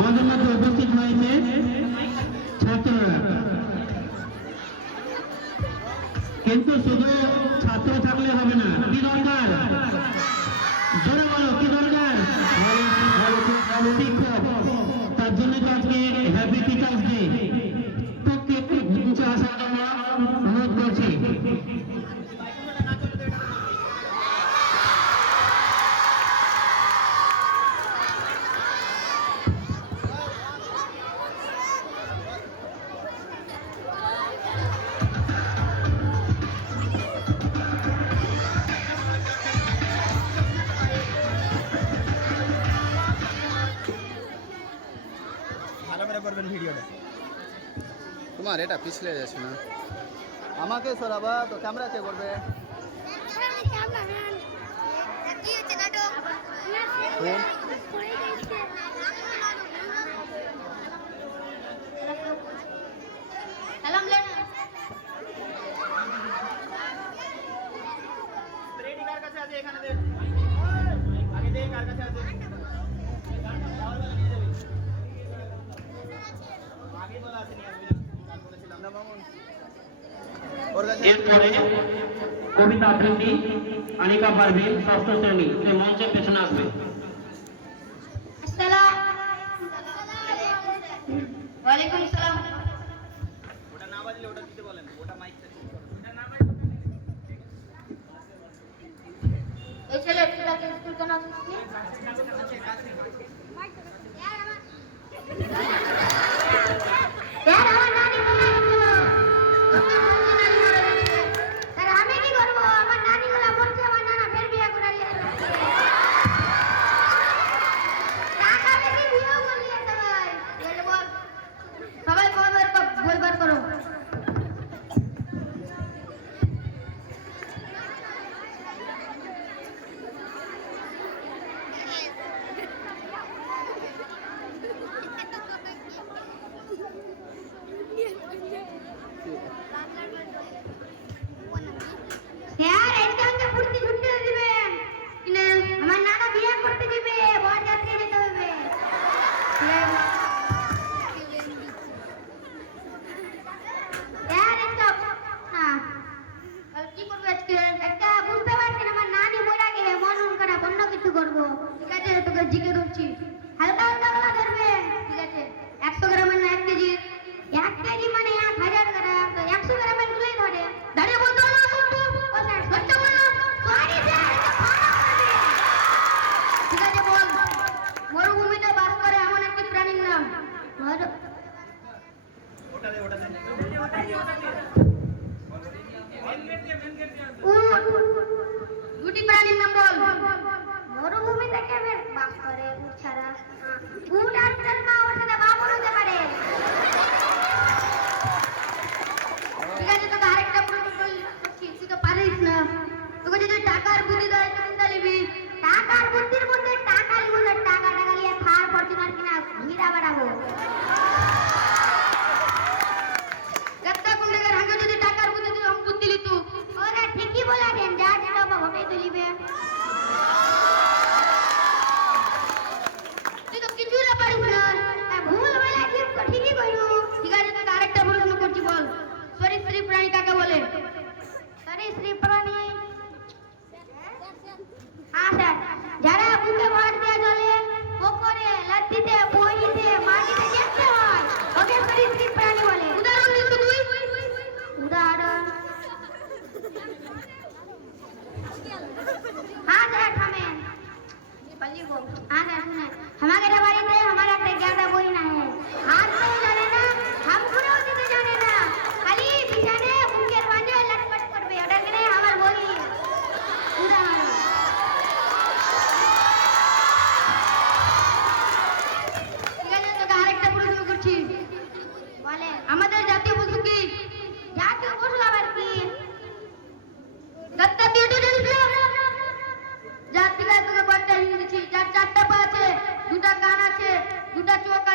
আমাদের মধ্যে উপস্থিত হয়েছে ছাত্ররা। কিন্তু শুধু ছাত্র থাকলে হবে না, কি দরকার? জোরে বলো, কি দরকার? শিক্ষক, তার জন্য তো আজকে হ্যাপি টিচার্স তোমার এটা পিছলে যাচ্ছে না। আমাকে সরাবা তো ক্যামেরা কে করবে? ক্যামেরা এরপরে কবিতা আবৃত্তি আনিকা পারভিন ষষ্ঠ শ্রেণী সে মঞ্চে পেছনে আসবে ওয়ালাইকুম সালাম ওটা না বাজলে ওটা দিতে বলেন ওটা মাইক এই ছেলে একটু স্কুল কেন আসছিস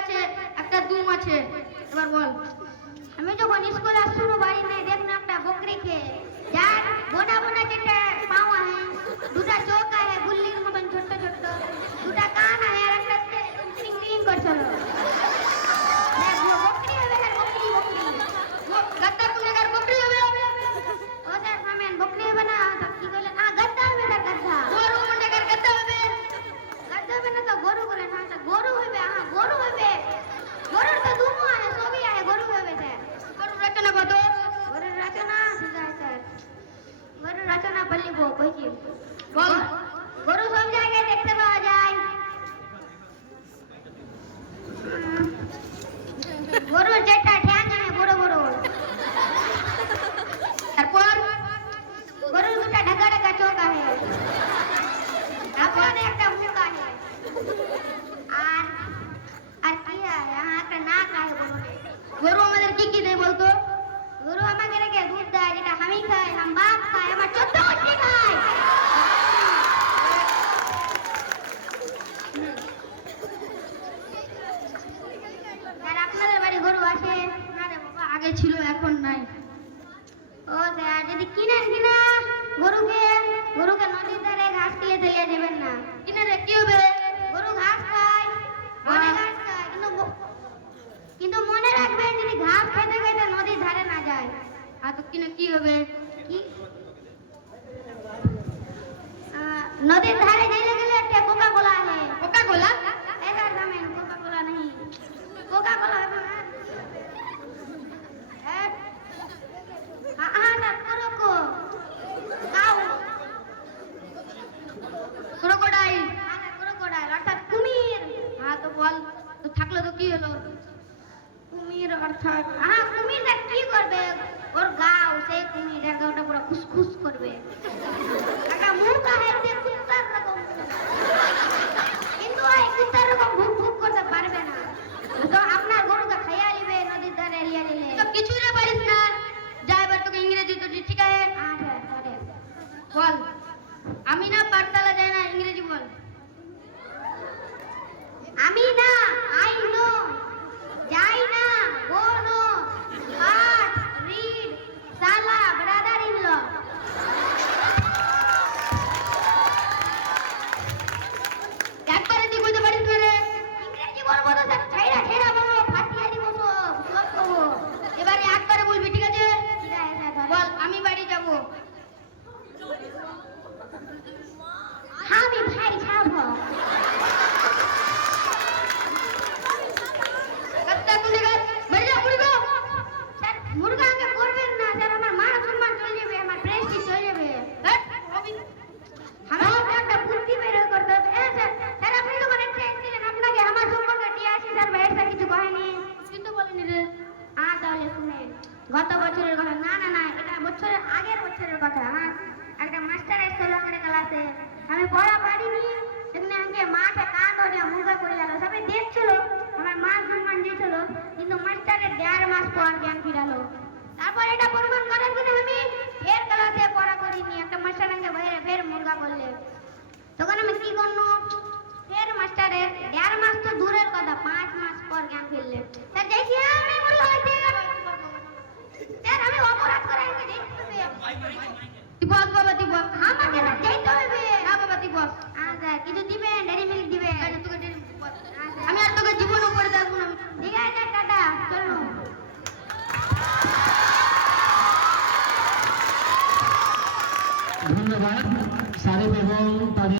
আছে, একটা দুম আছে। এবার বল। আমি যখন স্কুল আসছিল বাড়ি নেই দেখুন একটা বকরি খেয়ে। যার বোনা বোনা যেটা পাওয়া হ্যাঁ দুটা চোখ আহে গুল্লির মতন ছোট্ট ছোট্ট, দুটা কান আহে আর একটা করছিল। হবে? নদীর ধারে যাইলে গেলে একটা কোকা কোলা আছে কোকা কোলা এদার নামে কোকা কোলা নেই কোকা কোলা হবে আহা হ্যাঁ, হ্যাঁ, অর্থাৎ কুমির। হ্যাঁ তো বল তো থাকল তো কি হলো? কুমির অর্থাৎ আহা কুমিরটা কি করবে? ওর গা সেই কুমিরের ওটা পুরো খুসখুস করবে। একটা মুখ আছে কথা হ্যাঁ একটা মাস্টার এসেছিল আমাদের ক্লাসে। আমি পড়া পারিনি। সেখানে আমাকে মাঠে কান ধরে মুরগা করে গেল সবাই দেখছিল, আমার মান সম্মান দিয়েছিল, কিন্তু মাস্টারের দেড় মাস পর জ্ঞান ফিরালো। তারপর এটা প্রমাণ করার জন্য আমি ফের ক্লাসে পড়া করিনি। একটা মাস্টার আমাকে বাইরে ফের মুরগা করলে। তখন আমি কি করল ফের মাস্টারের দেড় মাস তো দূরের কথা, পাঁচ মাস পর জ্ঞান ফিরলে। दिखो बाबा दिखो हाँ मांगे ना